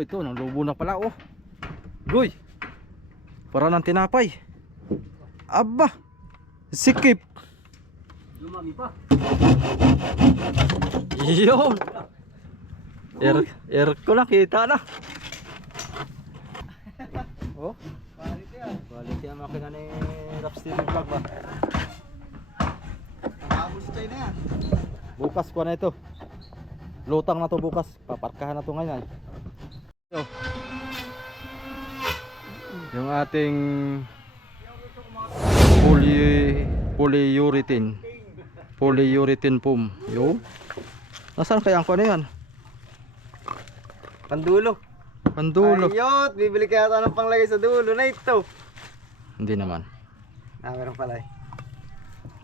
Ito, nang lubo na pala oh. Goy. Para ng tinapay. Aba. Sikip. Lumami pa. Yun. Air ko na, kita na. Oh. Quality yan. Quality ang makina ni Raps TV Vlog ba? Abos tayo na yan. Bukas ko na ito. Lutang na to bukas. Paparkahan na to ngayon. Ito. Yung ating polyurethane foam. Yo. Nasaan kaya ang kuno yan? Pandulo. Pandulo. Ayot, bibili kaya ito ng panglagay sa dulo na ito. Hindi naman. Meron pala eh.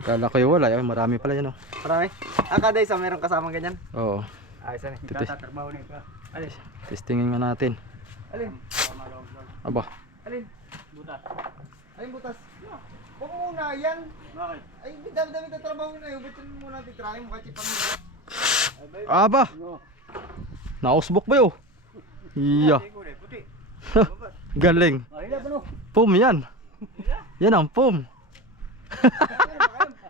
Kala ko yung wala. Ay, marami pala yan oh. Marami. Kada isa meron kasamang ganyan. Oo. Ayos na eh. Tatrabaho na ito. Alin? Testingin nga natin. Alin? Aba. Alin? Butas. Alin butas? Huwag muna yan. Bakit? Ay, dami-dami tatrabaho na yun. Ba't yun muna titry mo kasi pang... Aba. Nausbok ba yun? Iya. Puti. Galing. Foam yan. Yan ang foam.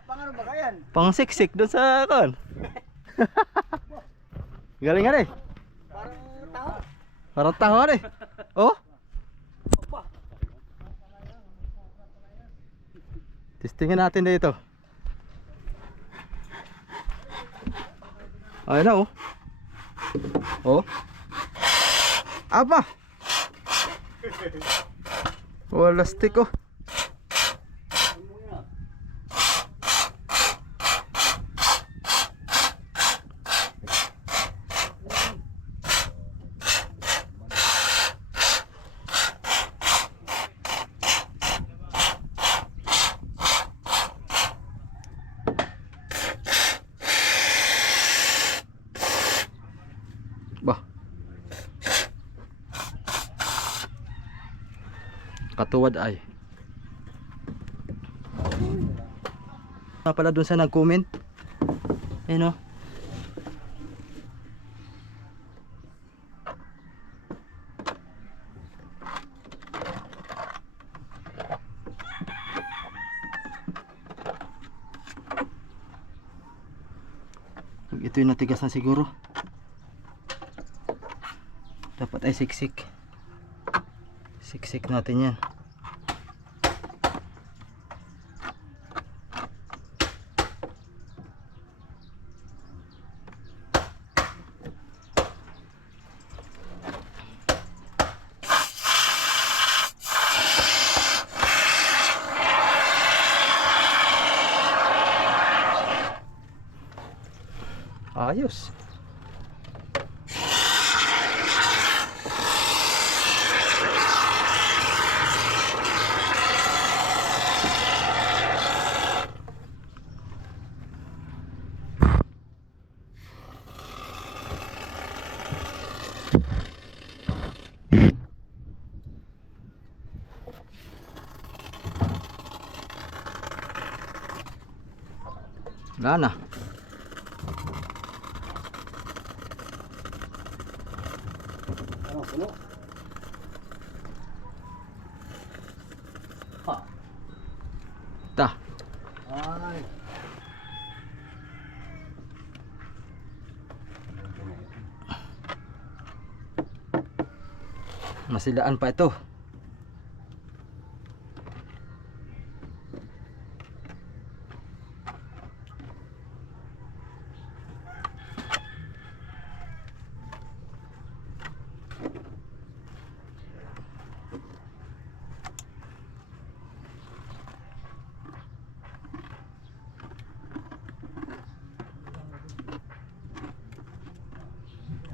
Pang ano ba kayan? Pang siksik doon sa kon. Galing nga eh. Parang tao. Parang taho eh. Oh. Testingin natin dito. Ayun na oh. Oh. Aba. Wala stick oh. Bah. Katuwad ay. Pala dun sa nag-comment. Ayun oh. Ito yung natigas na siguro. Dapat ay siksik. Siksik natin yan. Ayos. Gana. Ano, puno? Ha. Ta. Ay. Masilaan pa ito.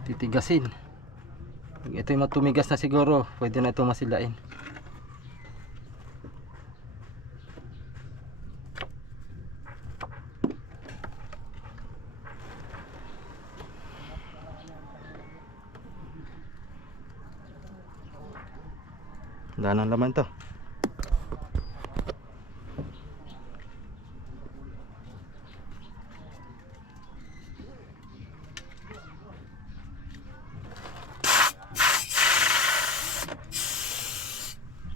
Titigasin. Ito yung matumigas na siguro, pwede na ito masilain. Wala nang laman to.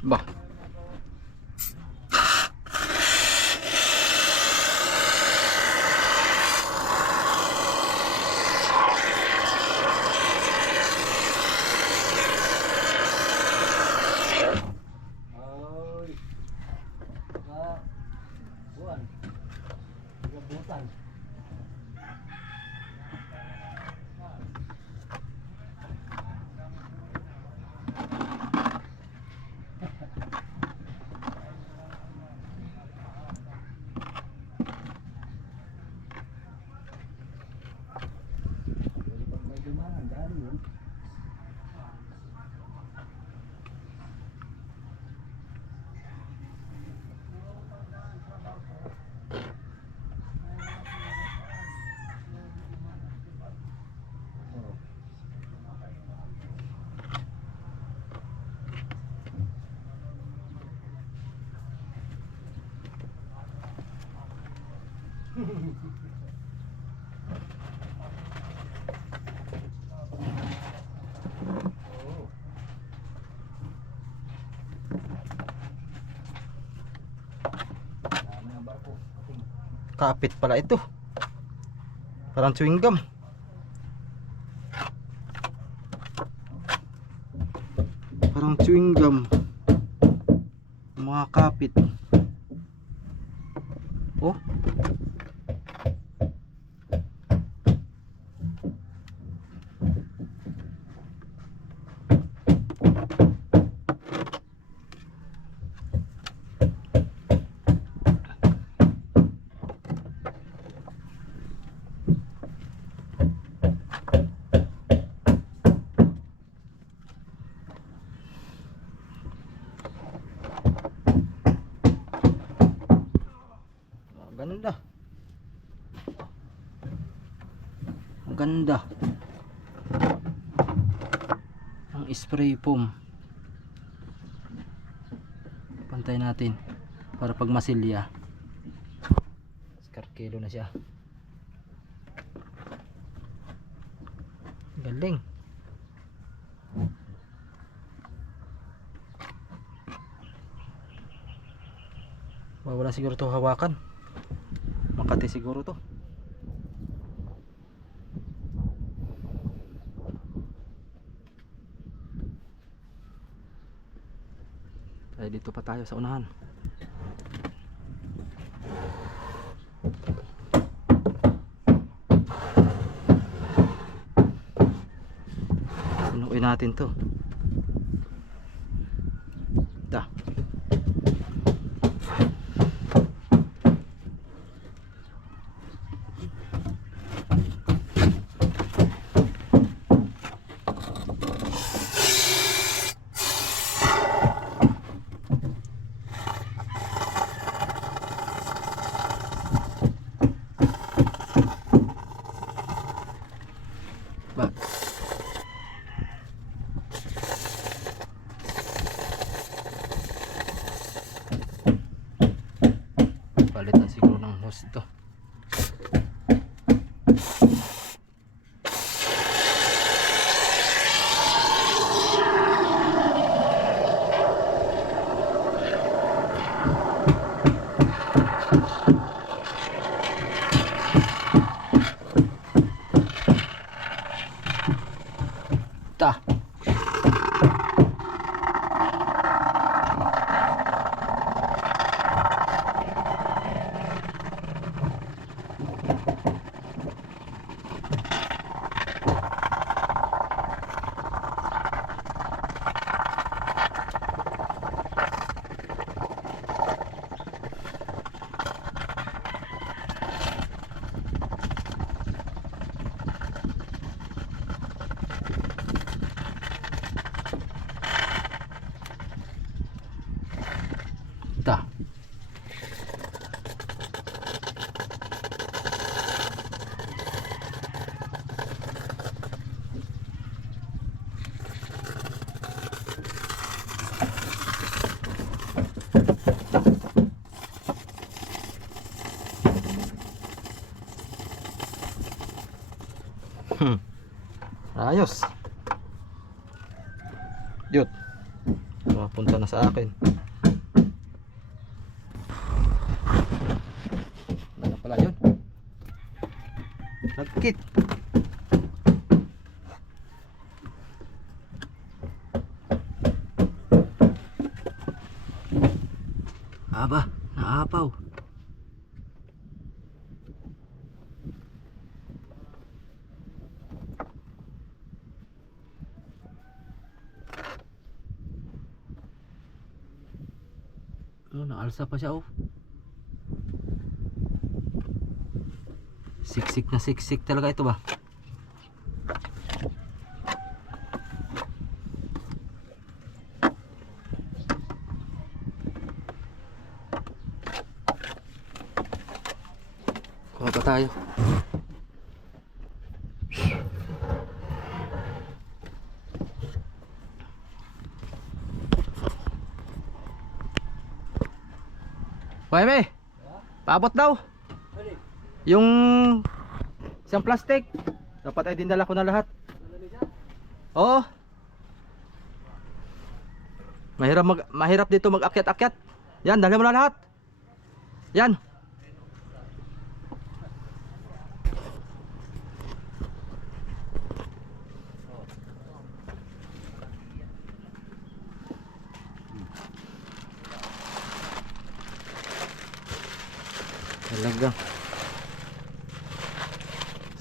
Bah. Ay. Buwan. Gabutan. May dumaan, dali yun. Dami ng barko. Kapit pala ito. Parang chewing gum. Parang chewing gum. Mga kapit. Oh. Ganda. Ganda. Ang spray foam. Pantay natin para pag masilya. Skarkelo na siya. Galing. Wala siguro to hawakan. Makati siguro to. Ay, dito pa tayo sa unahan. Punuin natin to. Da. Ba. Palit na siguro ng hose to. Ta. Ta. Ayos. Yun. Mapunta na sa akin. Ano pala yun? Nagkit. Aba, naapaw. Oh, naalsa pa siya oh. Siksik na siksik talaga ito ba? Kuha pa tayo. Pwede, paabot daw. Yung isang plastic. Dapat ay dindala ko na lahat. Oo. Mahirap dito mag-akyat-akyat. Yan, dali mo na lahat. Yan. Talaga.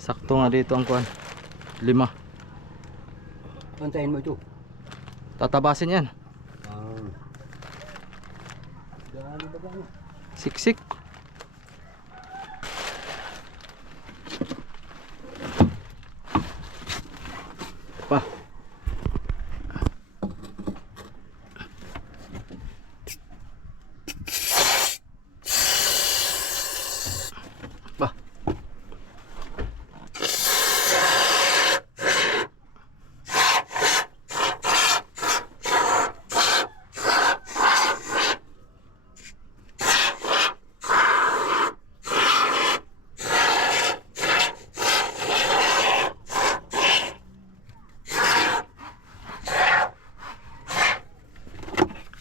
Sakto nga dito ang kuan. 5. Pantayin mo ito. Tatabasin yan. Dali ba ano? Siksik. Pa. Pa.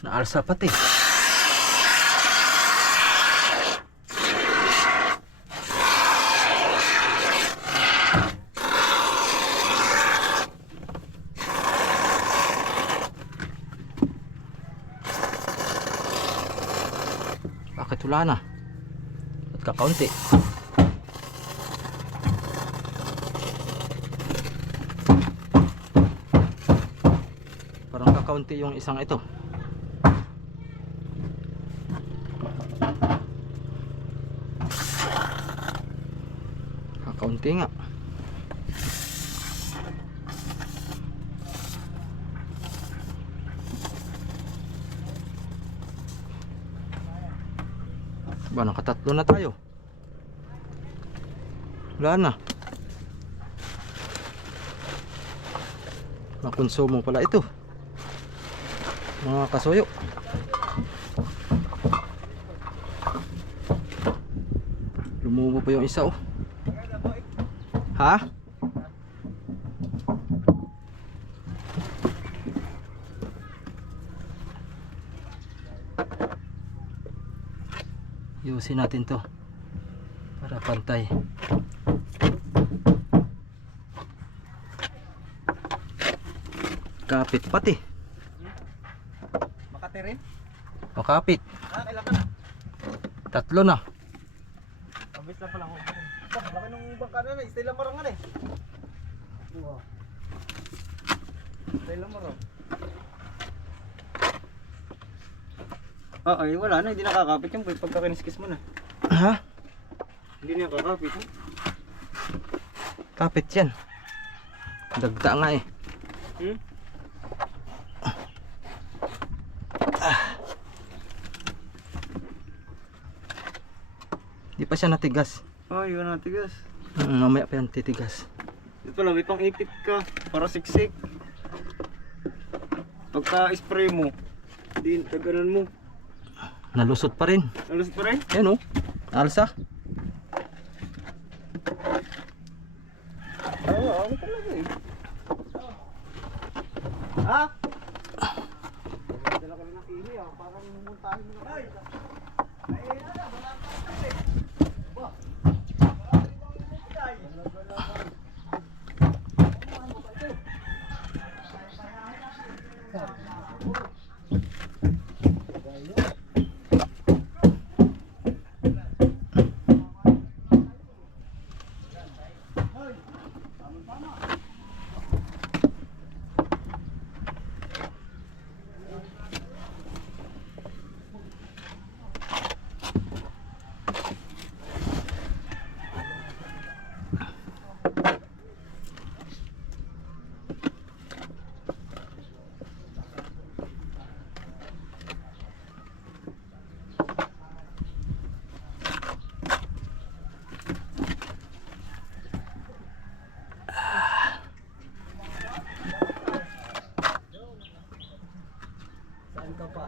Naalsa pati. Bakit wala na? At kakaunti. Parang kakaunti yung isang ito. Kakaunti nga. Ba, nakatatlo na tayo. Wala na. Makonsumo pala ito. Mga kasuyo. Lumubo pa yung isa oh. Ha? Yusin natin to para pantay. Kapit pati. Makati rin? Makapit. Kailan ka na? 3 na. Mabis na pala ako. Laki nung bangka na eh. Stay lang marangan eh. Wow. Stay lang marang. Ay, wala na. Hindi nakakapit yung boy. Pagka kiniskis mo na. Ha? Hindi na nakakapit. Kapit yan. Dagda nga eh. Hmm? Di pa siya natigas. Ay, yun na tigas. Mamaya pa yan titigas. Ito lang, may pang ipit ka. Para siksik. Pagka spray mo, hindi taganan mo. Nalusot pa rin. Alas pa rin? Yan oh. Alsa. Oo, ako talaga eh. Ha? Ihi ah, parang mumuntahin mo na. Ay, wala pa eh. Ba? Saan ka pa?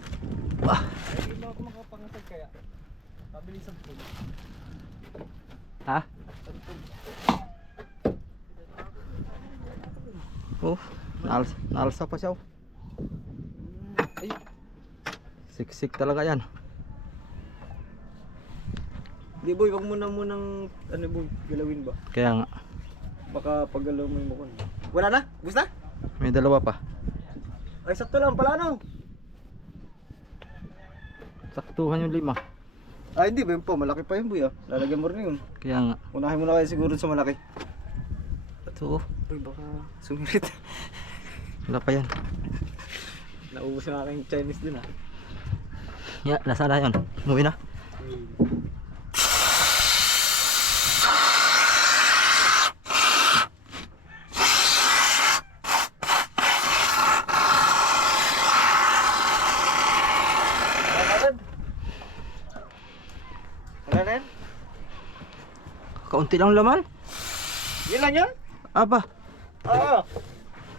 Hindi mo ako makapangasag kaya. Pabilis ang puno. Ha? Oh, naalsa pa siya. Oh. Ay, Siksik talaga yan. di boy, wag mo na munang ano boy, galawin ba? Kaya nga, Baka paggalaw mo yung mukha. Wala na? Gusto? may dalawa pa. Ay, sakto lang pala no. Saktuhan yung 5. Ay, hindi ba yun po? Malaki pa yun boy ah. Lalagyan mo rin yun. Kaya nga. Unahin mo na kayo siguro sa malaki. Ito, oh. Uy, baka sumirit. Wala pa yan. Naubos na aking Chinese din ah. Ya, nasa na yun. Umuwi na. Wala na yan? Kaunti lang laman. Yun lang yun? Aba, Oo.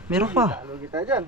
meron pa. Talo kita dyan.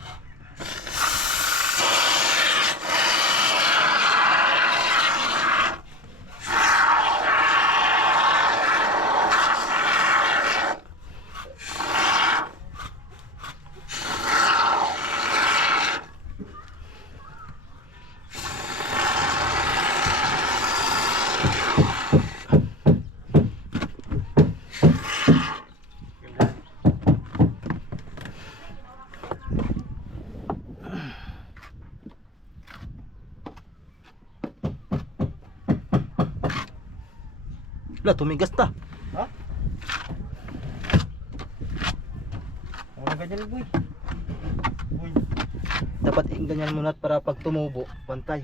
Wala, tumigas ta. Ha? Ano ganyan boy? Boy. Dapat ganyan muna para pag tumubo, pantay.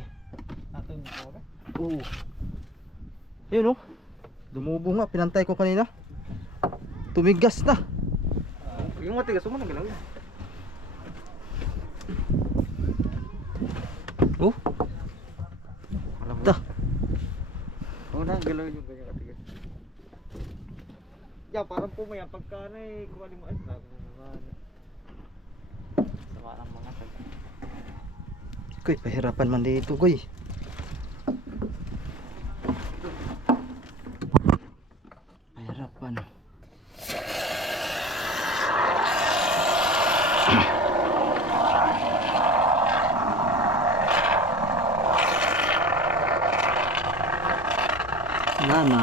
Natin mo ba? Oo. Yun, oh. Dumubo nga, pinantay ko kanina. Tumigas na. Yung matigas mo na gano'n. Oh, Alam mo. ta. Oo na, galaw yung ganyan katigas. Yeah, parang pumaya pagka na eh, kung alim mo ay sabi mo naman. Sama ng mga tag. Koy, pahirapan man dito, koy. Pahirapan. Wala na.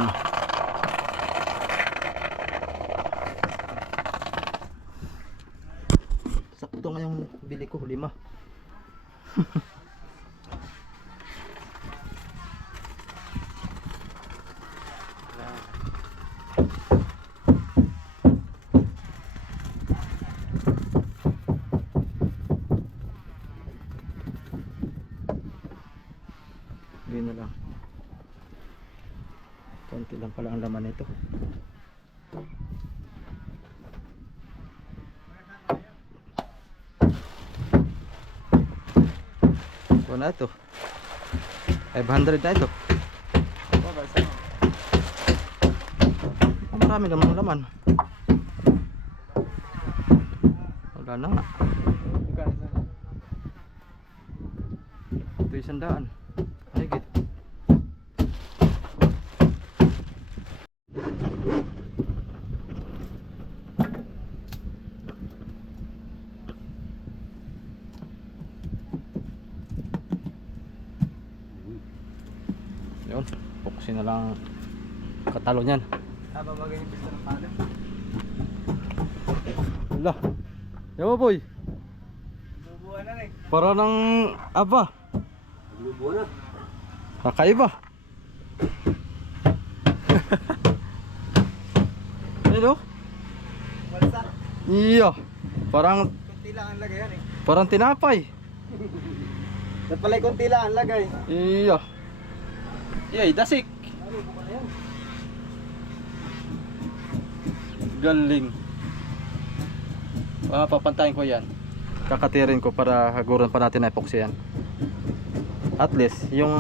Sakto nga yung bili ko, 5. Yun na lang. Konti lang pala ang laman nito. Kung na ito 500 na ito. Oh, marami naman ang laman. Wala na nga. Ito 100. Higit. Yun, fokusin na lang katalo niyan. Babagay yung pista ng pala. Wala. Yawa boy. Bubuhan na rin. Para ng aba. Bubuhan na. Kakaiba. Ano? Malsa. Iya. Parang Kunti lang ang lagay yan eh. parang tinapay. Napalay kunti lang ang lagay. Iya. Iya, dasik. Galing. Papantayin ko yan. Kakatirin ko para haguran pa natin na epoxy yan. At least, yung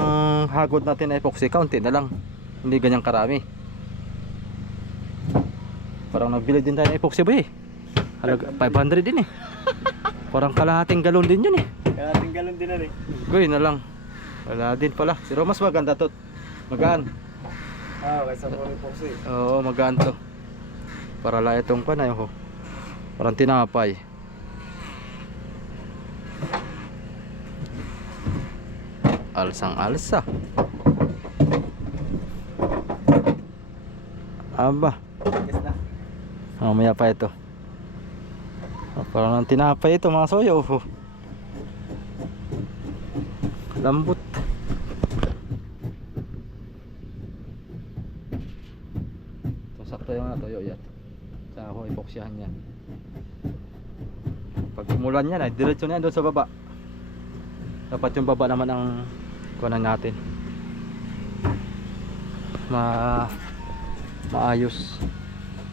hagod natin na epoxy, kaunti na lang. Hindi ganyang karami. Parang nagbili din tayo ng epoxy ba eh. Halaga 500 din eh. Parang kalahating galon din yun eh. Kaya tinggalon din na rin. Goy na lang. Wala din pala. Pero mas maganda to. Magaan. Kaysa puro epoxy. Oo, magaan to. Para la itong panay ho. Parang tinapay. Alsang alsa. Aba. Yes na. Mamaya pa ito. Parang tinapay ito mga soyo. Oh. Lambot. Ito sakto yung toyo yan. Sa ako epoxyahan yan. Pag umulan yan ay diretso na yan doon sa baba. Dapat yung baba naman ang kunan natin. Maayos.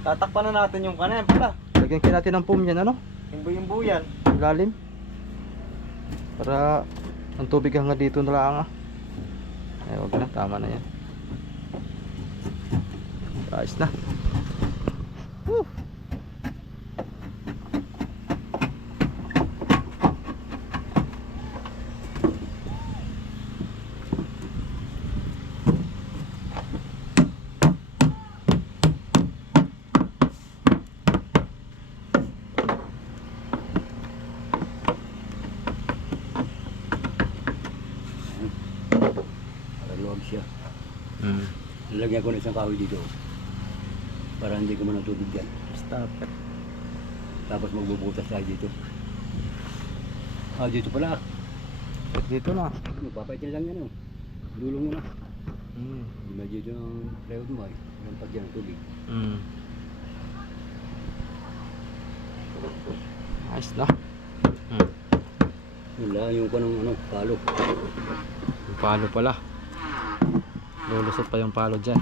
Tatakpan na natin yung kanan pala. Lagyan kayo natin ng foam yan ano? Imbo-imbo yan. Lalim. Para ang tubig hanggang dito na lang ah. Ay wag na, tama na yan. Ayos na. Woo! Luwag siya. Hmm. Lalagyan ko na isang kahoy dito para hindi ko man ang tubig dyan. Stop. Tapos magbubutas tayo dito. Dito pala. Dito na. Magpapaitin lang yan. Dulong yun. Hmm. Medyo dito ang plywood mo ay. Walang pagyan ng tubig. Hmm. Ayos na. Hmm. Yun lang yung kanong palo. Yung palo pala. Lulusot pa yung palo dyan.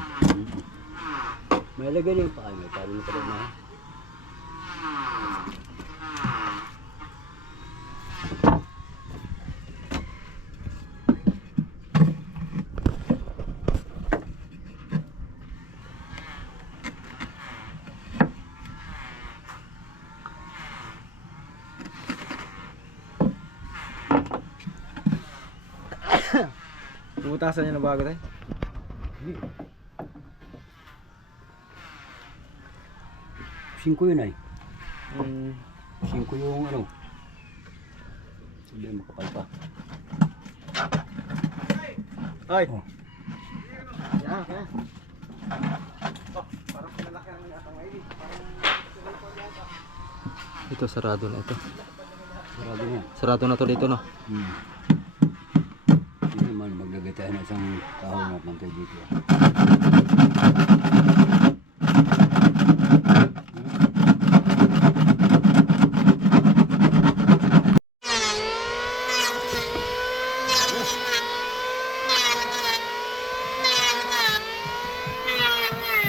May lagay na yung paa. May palo na pala na. Butasan niya na bago tayo. Hindi. 5 yun ay. 5 yung Hindi makapal pa. Ay. Oh. Yan, kaya. Parang pinalaki ang atang ngayon. Ito sarado na ito. Sarado na. Sarado na to dito no. Hindi naman maglagay tayo ng isang kahoy na pantay dito.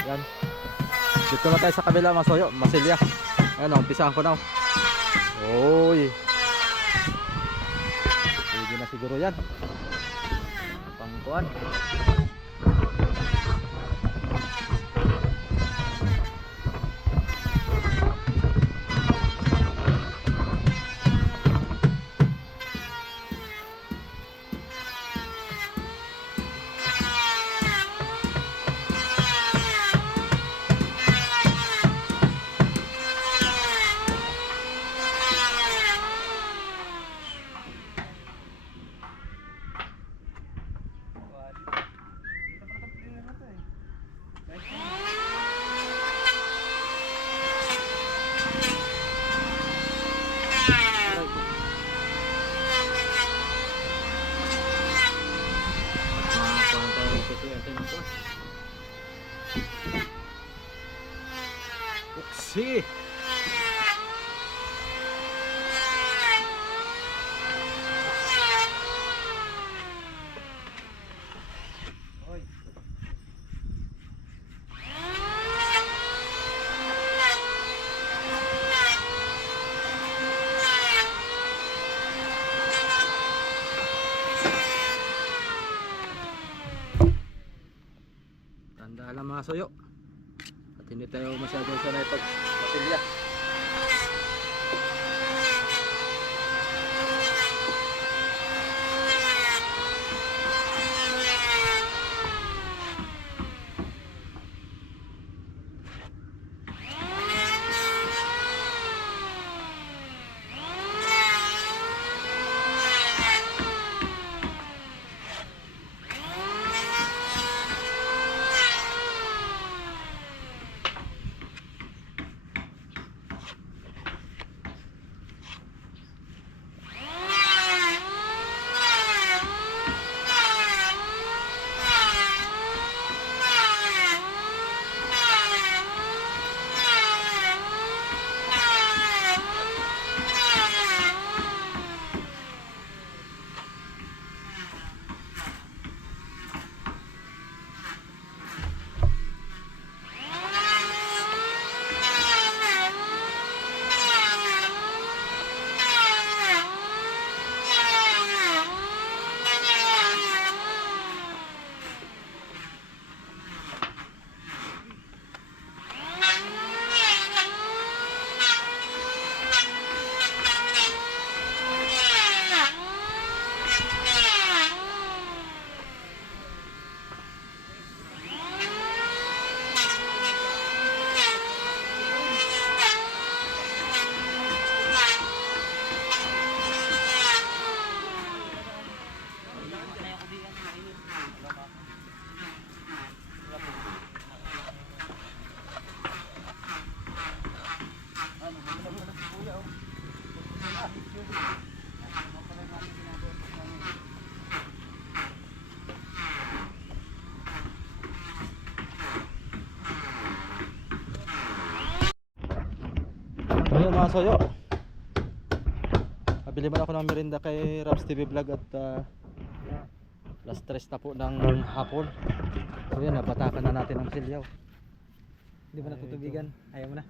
Yan. Dito na tayo sa kabila masoyo, masilya. Ayan, umpisahan ko na. Oy. Pwede na siguro yan. Pangkuan. epoxy. Tanda lang mga soyo. At hindi tayo masyadong sanay pag matilya. Ayun mga soyo, pabili man ako ng merinda kay Raps TV Vlog at last stress na po ng hapon. So yan, napatakan na natin ang silyaw. Hindi ba natutubigan? Ayaw mo na?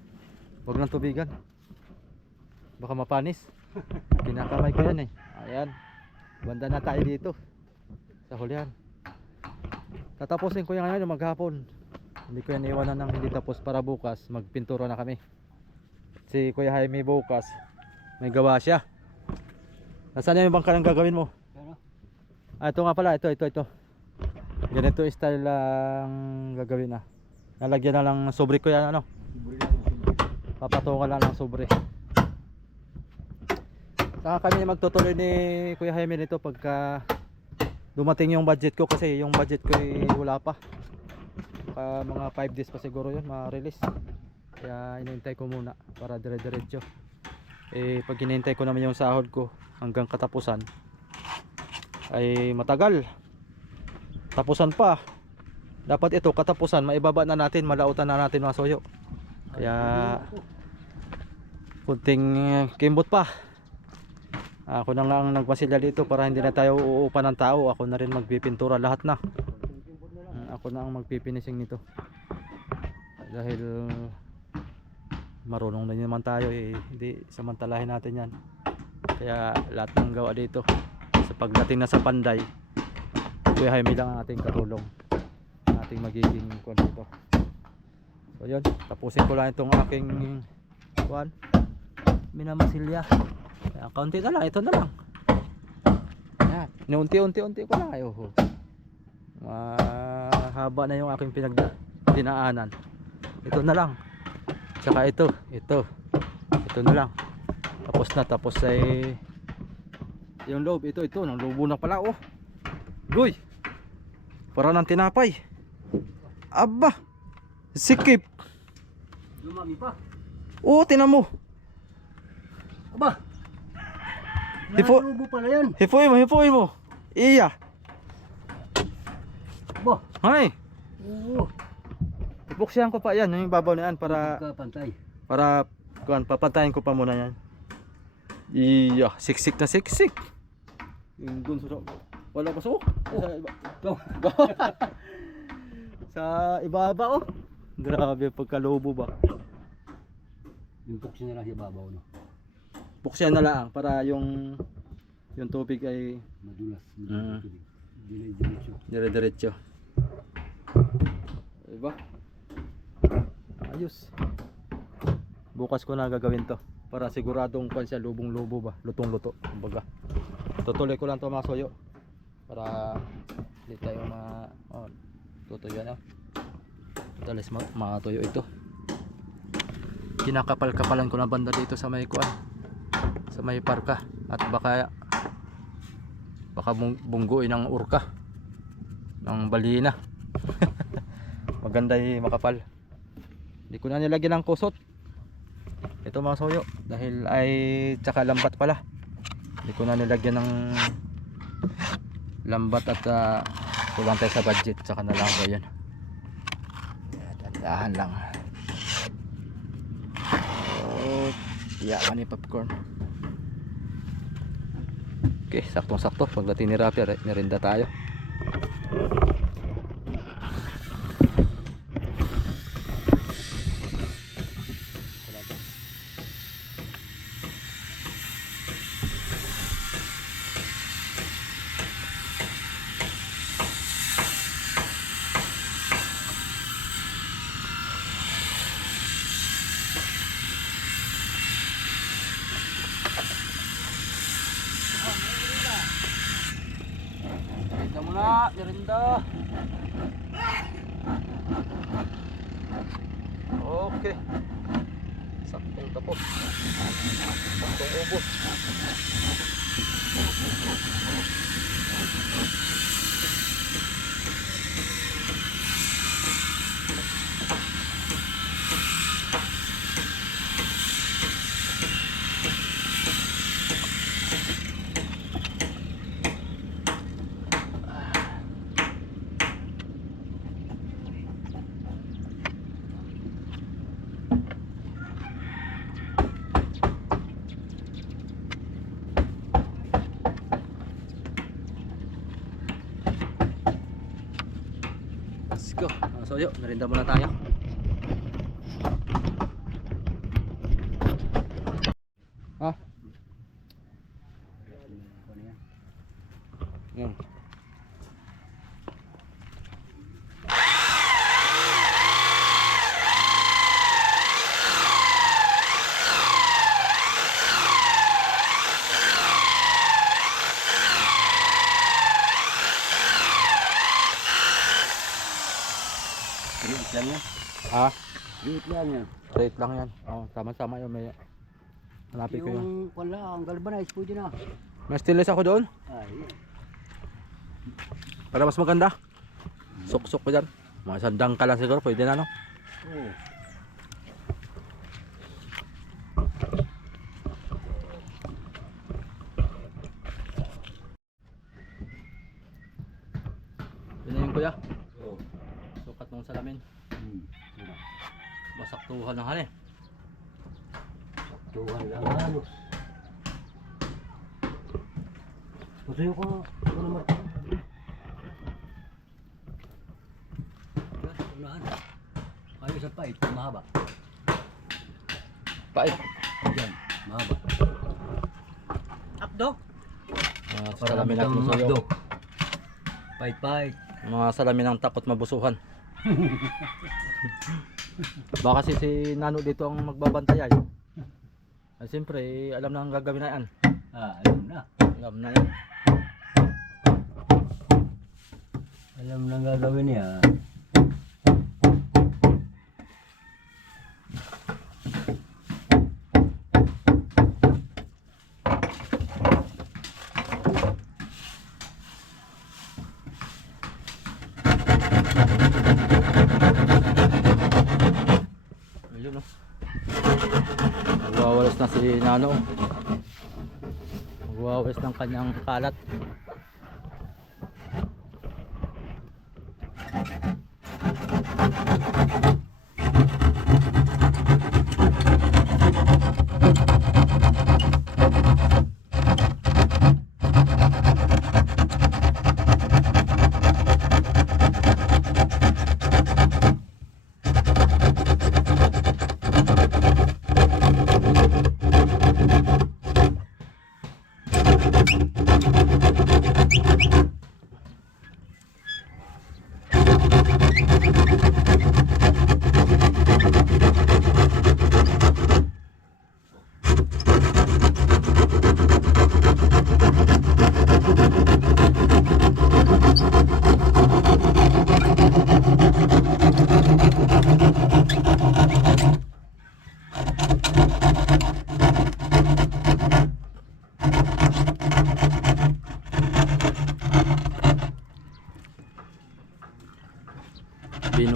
Huwag lang tubigan, baka mapanis. Kinakamay ko yan eh. Ayan, banda na tayo dito sa hulihan. Tatapusin ko yan ngayon maghapon. Hindi ko yan iwanan ng hindi tapos para bukas magpintura na kami. Si Kuya Jaime bukas may gawa siya. Nasaan yung bangka ng gagawin mo? Ah, ito nga pala, ito. Ganito style lang gagawin na. Nalagyan na lang ng sobre ko yan, ano? Papatungan lang ng sobre. Saka kami magtutuloy ni Kuya Jaime nito pagka dumating yung budget ko, kasi yung budget ko ay wala pa. Mga 5 days pa siguro yun ma-release. Kaya inintay ko muna para dire-diretso. Pag hinintay ko naman yung sahod ko hanggang katapusan ay matagal. Tapusan pa. Dapat ito katapusan maibaba na natin, malautan na natin mga soyo. Kaya kunting kimbot pa. Ako na lang nagpasilya dito para hindi na tayo uuupan ng tao. Ako na rin magpipintura lahat na. Ako na ang magpipinising nito. Dahil marunong na naman tayo hindi samantalahin natin yan. Kaya lahat ng gawa dito sa pagdating na sa panday, Kuya Jaime lang ang ating katulong, ang ating magiging kuwan dito. So yun, tapusin ko lang itong aking kuwan, minamasilya. Kaya kaunti na lang, ito na lang. Yan, unti-unti ko lang. Mahaba na yung aking dinaanan. Ito na lang. Tsaka ito na lang. Tapos ay yung loob, ito nang lubo na pala. Oh Goy, para ng tinapay. Aba, sikip. Lumami pa. Oo, tinan mo. Aba, Hipo, nalubo pala yan. hipoy mo. Iya. Aba, Hay, oo. Buksyan ko pa yan, yung babaw na yan para Pantay. kuan papantayin ko pa muna yan. Iya, siksik na siksik. Yung dun sa wala pa so. Sa iba. Sa ibaba oh. Grabe pagkalobo ba. Yung puksin na lang sa babaw, no? Buksyan na lang para yung tubig ay Madulas. Mm. Diretso. dire-diretso. Diba? Ayos. Bukas ko na gagawin to para siguradong kung siya lubong-lubo ba, lutong-luto kumbaga. Tutuloy ko lang to mga soyo para hindi tayo tutuyo na. Talis matuyo ito. Kinakapal-kapalan ko na banda dito sa may kuan, sa may parka at baka bungguin ng urka ng balina. Maganda yung makapal. Hindi ko na nilagyan ng kusot ito mga soyo dahil ay tsaka lambat pala. Hindi ko na nilagyan ng lambat at kulang tayo sa budget, tsaka na lang ko yan. Dandahan lang. Yaman ni popcorn. Okay, saktong-sakto pagdating ni Rafi, merinda tayo. Merinda muna, merinda. Okay. Saktong tapos. Saktong ubos. Let's go. So yun, merinda muna tayo. Ha? Yan. Liit lang yan. Ha? Liit lang yan. Straight lang yan. Oh, tama-tama yun. May hanapin ko yun. Yung wala, ang galvanize, pwede na. May stainless ako doon. Ay, Para mas maganda. Sok-sok ko dyan. Mga sandang ka lang siguro. Pwede na no? oo. Yun na yun kuya. Oo. Sukat mong salamin. Ano? Masaktuhan ng hali. Tuhan lang halos. Patuyo ko. Ano naman? Unahan. Kayo sa pait, mahaba. Pait. Diyan, mahaba. Updo? Mga salamin ng musuyo. Pait-pait. Mga salamin ng takot mabusuhan. Baka si Nano dito ang magbabantay ay. Ay siyempre, alam na ang gagawin na yan. Alam na. Alam na yan. Alam na ang gagawin niya. Ayun o. Magwawalis na si Nano. Magwawalis ng kanyang kalat.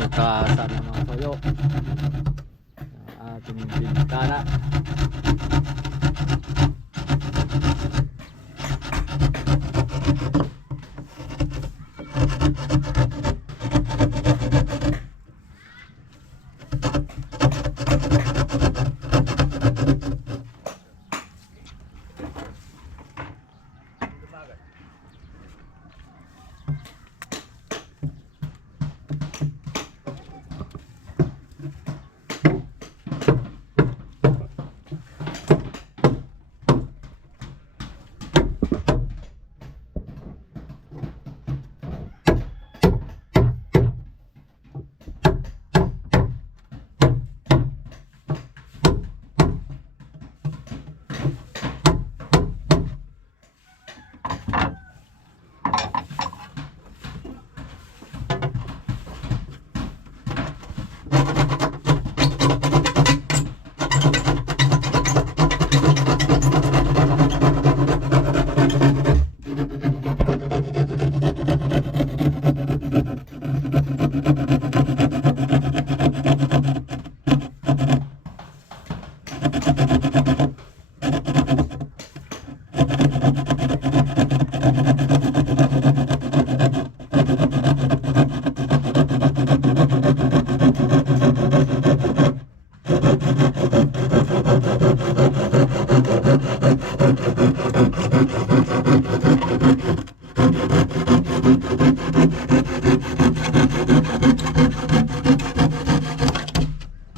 Butasan ng mga toyo. Ang ating bintana.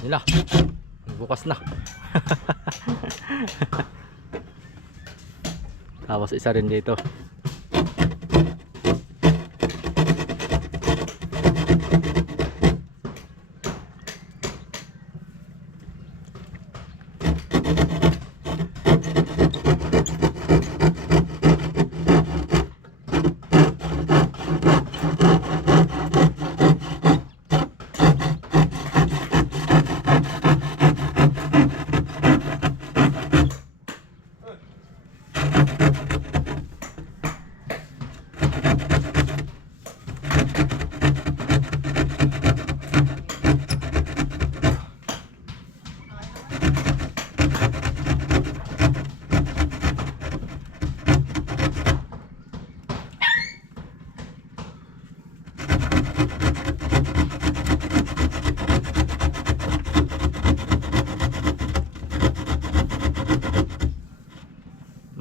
Yun na, bukas na. Tapos isa rin dito.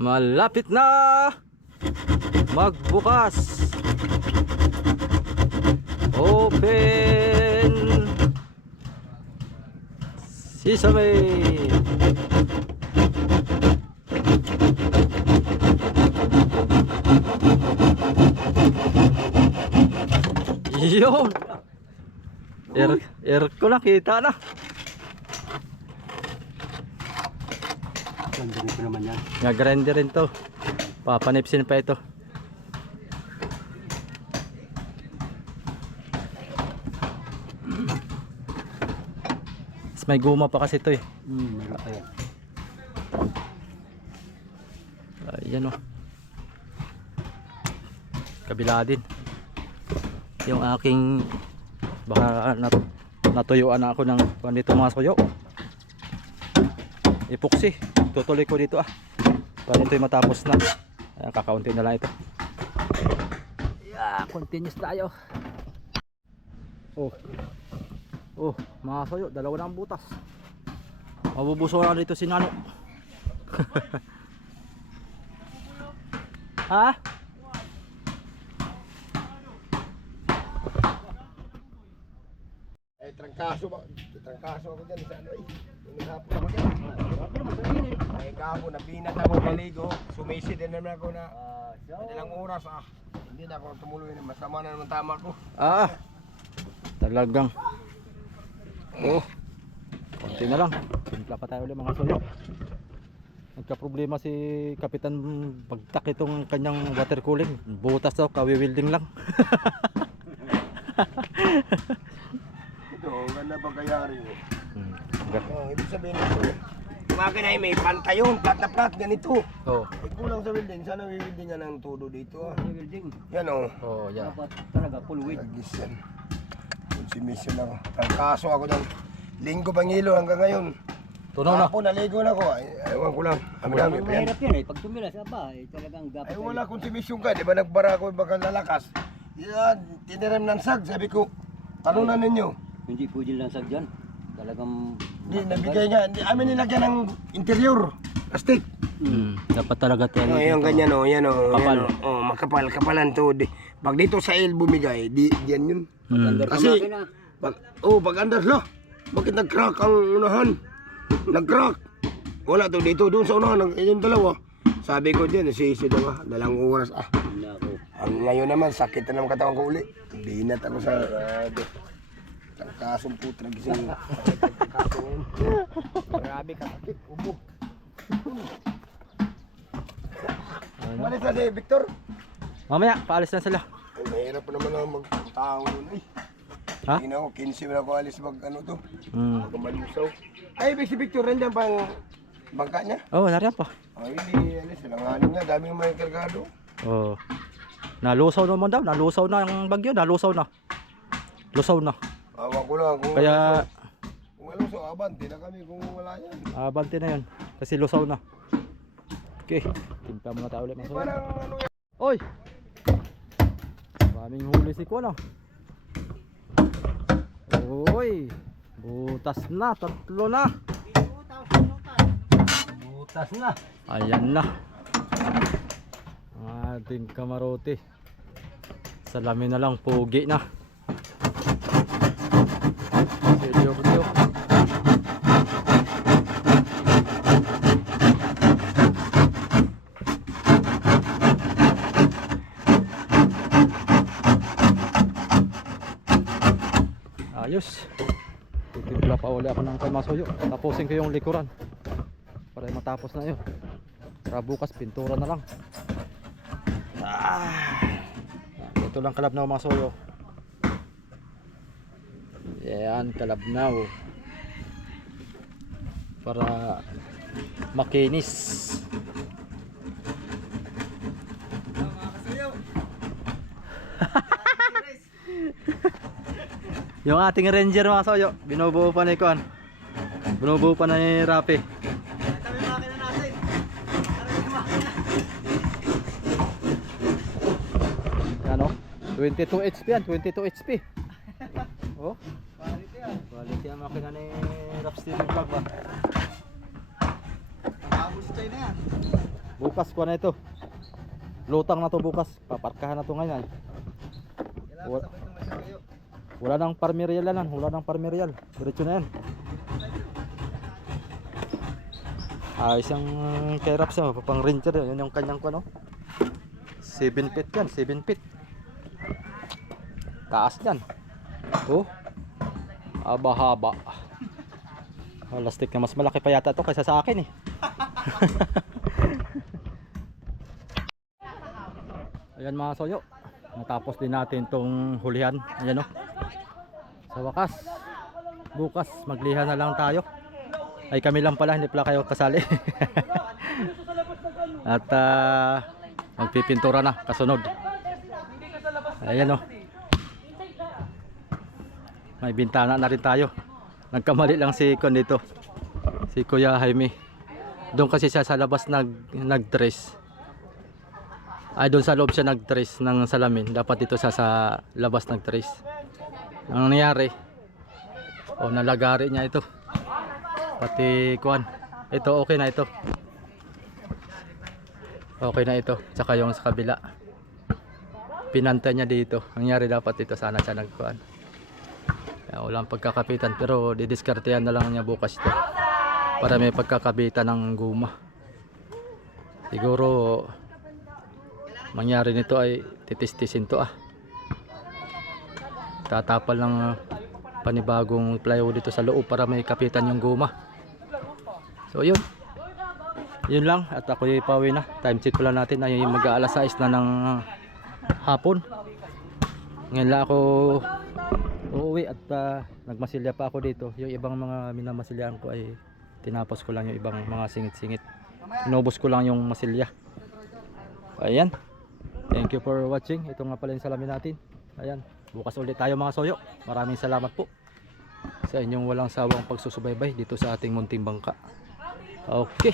Malapit na magbukas. Open Sesame. Yun. Air ko nakita na. Ganda rin naman yan. Nag-grinder rin to. Papanipsin pa ito. Mas may guma pa kasi ito eh. Meron pa yan. Ayan o. Kabila din. Yung aking baka natuyuan na ako ng dito mga suyo. Epoxy. Tutuloy ko dito para ito'y matapos na. Ayan, kakaunti na lang ito. Yeah, continuous tayo. Oh, mga sayo, dalawa na ang butas. Mabubuso na dito si Nano. Ha? Trangkaso ba? Trangkaso ako dyan sa ano eh. Hapon ako dyan. Ay kahapon, napinat ako maligo. Sumisi din naman ako na ilang oras Hindi na ako tumuloy na masama na naman tama ko. Talagang. Konti na lang. Timpla pa tayo ulit mga suyo. Nagka-problema si Kapitan Bagtak itong kanyang water cooling. Butas daw, kawi-welding lang. Ito, ganda pa kayari mo. Ibig sabihin ito, makina ay may pantay yun, plat na plat, ganito. Kulang sa welding, sana may welding nga ng todo dito. Welding. Yan o. Yan. Dapat talaga full width. Agis yan. Simisyon ako. Ang kaso ako ng linggo Pangilo hanggang ngayon. Tunaw na. Ako naligo na ako. Ay, ewan ko lang. Ang dami pa yan. Mahirap yan eh. Pag tumilas, aba, talagang dapat. Ay wala akong simisyon ka. Di ba nagbara ako baka lalakas? Yan, tiniram ng sag. Sabi ko, talunan ninyo. Hindi pwede lang dyan. Talagang. Di, nabigay nga. Di, amin nilagyan ng interior. Plastic. Dapat talaga tayo. Oh, yung ganyan o. Yan o. Kapal. Yan, oh, makapal. Kapalan to. Di, pag dito sa il bumigay, di, diyan yun. Kasi, pag andas na. Bakit nag-crack ang unahan? Nag-crack. Wala to dito. Doon sa unahan, yung dalawa. Sabi ko dyan, sisi daw 2 oras. Ang ngayon naman, sakit na naman katawan ko uli. Binat ako sa... Tangkasong putra gising. Grabe ka, sakit. Ubo. Malis na si Victor. Mamaya, paalis na sila. Ay, mahirap pa naman ang magtao doon. Ay, Ha? hindi na ako, 15 na ako alis mag ano to. Magkamalusaw. Ay, si Victor, nandiyan pa ang bangka niya. Oh, nariyan pa. Ay, hindi alis. Silanganin niya, daming may kargado. Oh. Nalusaw naman daw, nalusaw na ang bagyo, nalusaw na. Lusaw na. Awa ko lang. Kaya Kung malusaw, abante na kami kung wala yan. abante na 'yon kasi lusaw na. Okay, timpla muna tayo ulit mga soyo. Parang ano yan. Oy. Maraming huli si Kuya. Oy. Butas na, 3 na. Butas na. Ayan na. Ang ating kamarote. Salamin na lang, pugi na. Seryo. Ayos. Titimpla pa uli ako ng kalmasuyo. Tapusin ko yung likuran para matapos na yun. Para bukas pintura na lang. Ito lang kalabnaw mga soyo. Yan, kalabnaw. Para makinis. Yung ating ranger mga soyo, binubuo pa ni Kuan. Binubuo pa na ni Rapi. Ano? 22 HP yan, 22 HP. Oh. Quality ang makina ni Raps TV Vlog ba? Bukas ko na ito. Lutang na to bukas. Paparkahan na to ngayon. Wala nang parmerial yan, wala nang parmerial. Diretso na yan. Ayos yung kay Raps yan, pang ranger yan yung kanyang ano. 7 feet yan, 7 feet. Taas yan. Oh. Haba-haba. Plastic na mas malaki pa yata ito kaysa sa akin eh. Ayan mga soyo. Natapos din natin tong hulihan. Ayan o. Sa wakas. Bukas maglihan na lang tayo. Ay kami lang pala, hindi pala kayo kasali. At magpipintura na kasunod. Ayan o. May bintana na rin tayo. Nagkamali lang si Kon dito. Si Kuya Jaime. Doon kasi siya sa labas nag-dress. Ay doon sa loob siya nag-dress ng salamin. Dapat dito sa labas nag-dress. Ang nangyari, nalagari niya ito. Pati kuan. Ito okay na ito. Okay na ito. Tsaka yung sa kabila. Pinanta niya dito. Ang nangyari dapat dito sana siya nagkuan. Walang pagkakapitan pero didiskartehan na lang niya bukas ito para may pagkakabitan ng guma. Siguro mangyari nito ay titistisin to tatapal ng panibagong plywood dito sa loob para may kapitan yung guma. So yun lang at ako'y pauwi na. Time check pala natin ay mag-aalas 6 na ng hapon. Ngayon lang ako uuwi at nagmasilya pa ako dito. Yung ibang mga minamasilyahan ko ay tinapos ko lang yung ibang mga singit-singit. Inubos ko lang yung masilya. Ayan. Thank you for watching. Ito nga pala yung salamin natin. Ayan. Bukas ulit tayo mga soyo. Maraming salamat po sa inyong walang sawang pagsusubaybay dito sa ating munting bangka. Okay.